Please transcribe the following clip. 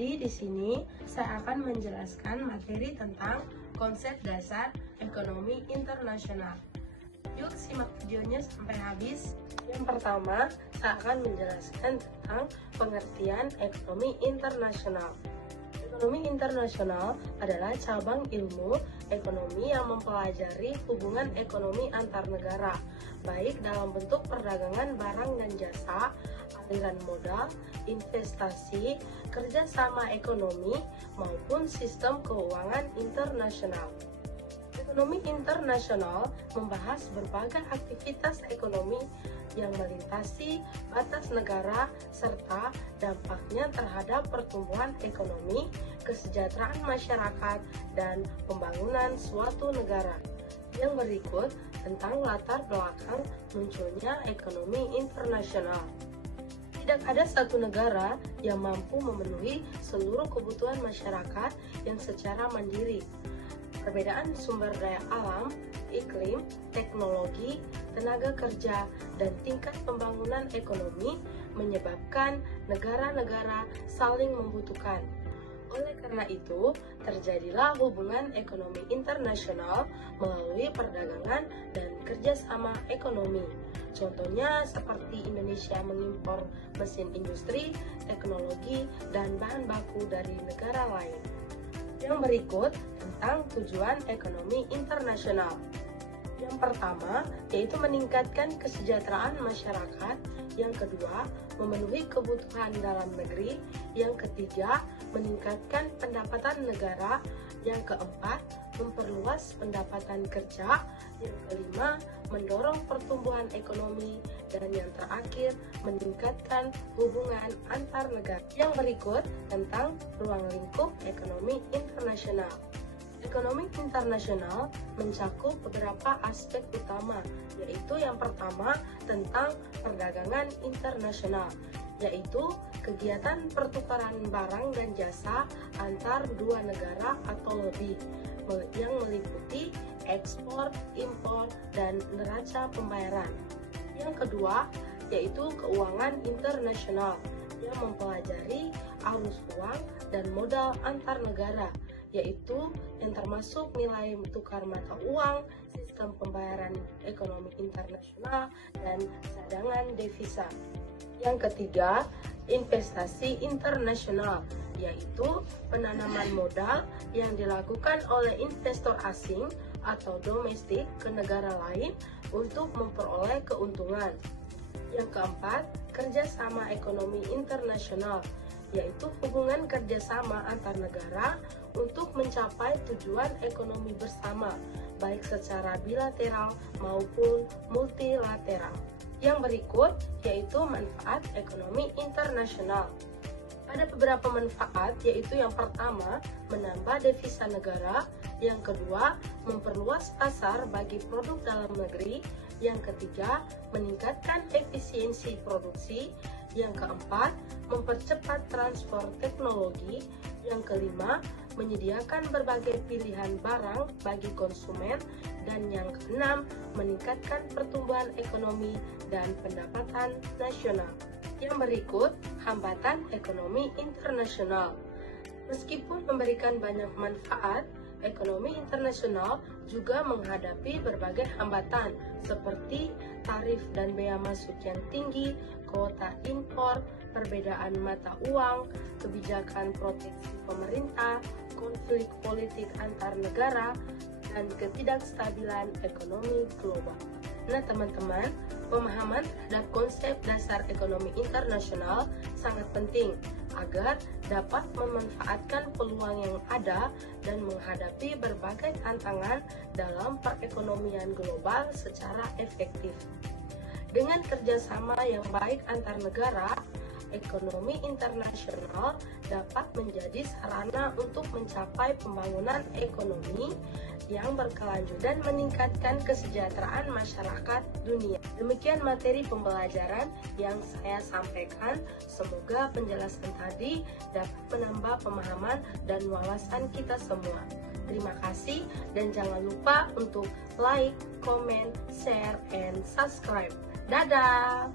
Jadi di sini saya akan menjelaskan materi tentang konsep dasar ekonomi internasional. Yuk simak videonya sampai habis. Yang pertama, saya akan menjelaskan tentang pengertian ekonomi internasional. Ekonomi internasional adalah cabang ilmu ekonomi yang mempelajari hubungan ekonomi antar negara, baik dalam bentuk perdagangan barang dan jasa, aliran modal, investasi, kerjasama ekonomi, maupun sistem keuangan internasional. Ekonomi internasional membahas berbagai aktivitas ekonomi yang melintasi batas negara serta dampaknya terhadap pertumbuhan ekonomi, kesejahteraan masyarakat, dan pembangunan suatu negara. Yang berikut tentang latar belakang munculnya ekonomi internasional. Tidak ada satu negara yang mampu memenuhi seluruh kebutuhan masyarakat yang secara mandiri. Perbedaan sumber daya alam, iklim, teknologi, tenaga kerja, dan tingkat pembangunan ekonomi menyebabkan negara-negara saling membutuhkan. Oleh karena itu, terjadilah hubungan ekonomi internasional melalui perdagangan dan kerjasama ekonomi. Contohnya seperti Indonesia mengimpor mesin industri, teknologi, dan bahan baku dari negara lain. Yang berikut tentang tujuan ekonomi internasional. Yang pertama, yaitu meningkatkan kesejahteraan masyarakat. Yang kedua, memenuhi kebutuhan dalam negeri. Yang ketiga, meningkatkan pendapatan negara. Yang keempat, memperluas pendapatan kerja. Yang kelima, mendorong pertumbuhan ekonomi. Dan yang terakhir, meningkatkan hubungan antar negara. Yang berikut tentang ruang lingkup ekonomi internasional. Ekonomi internasional mencakup beberapa aspek utama, yaitu yang pertama tentang perdagangan internasional, yaitu kegiatan pertukaran barang dan jasa antar dua negara atau lebih, yang meliputi ekspor, impor, dan neraca pembayaran. Yang kedua, yaitu keuangan internasional, yang mempelajari arus uang dan modal antar negara, yaitu yang termasuk nilai tukar mata uang, sistem pembayaran ekonomi internasional, dan cadangan devisa. Yang ketiga, investasi internasional, yaitu penanaman modal yang dilakukan oleh investor asing atau domestik ke negara lain untuk memperoleh keuntungan. Yang keempat, kerjasama ekonomi internasional, yaitu hubungan kerjasama antar negara untuk mencapai tujuan ekonomi bersama, baik secara bilateral maupun multilateral. Yang berikut yaitu manfaat ekonomi internasional. Ada beberapa manfaat, yaitu yang pertama, menambah devisa negara. Yang kedua, memperluas pasar bagi produk dalam negeri. Yang ketiga, meningkatkan efisiensi produksi. Yang keempat, mempercepat transfer teknologi. Yang kelima, menyediakan berbagai pilihan barang bagi konsumen. Dan yang keenam, meningkatkan pertumbuhan ekonomi dan pendapatan nasional. Yang berikut, hambatan ekonomi internasional. Meskipun memberikan banyak manfaat, ekonomi internasional juga menghadapi berbagai hambatan seperti tarif dan bea masuk yang tinggi, kuota impor, perbedaan mata uang, kebijakan proteksi pemerintah, konflik politik antar negara, dan ketidakstabilan ekonomi global. Nah teman-teman, pemahaman terhadap konsep dasar ekonomi internasional sangat penting agar dapat memanfaatkan peluang yang ada dan menghadapi berbagai tantangan dalam perekonomian global secara efektif. Dengan kerjasama yang baik antar negara, ekonomi internasional dapat menjadi sarana untuk mencapai pembangunan ekonomi yang berkelanjutan dan meningkatkan kesejahteraan masyarakat dunia. Demikian materi pembelajaran yang saya sampaikan. Semoga penjelasan tadi dapat menambah pemahaman dan wawasan kita semua. Terima kasih dan jangan lupa untuk like, comment, share, and subscribe. Dadah!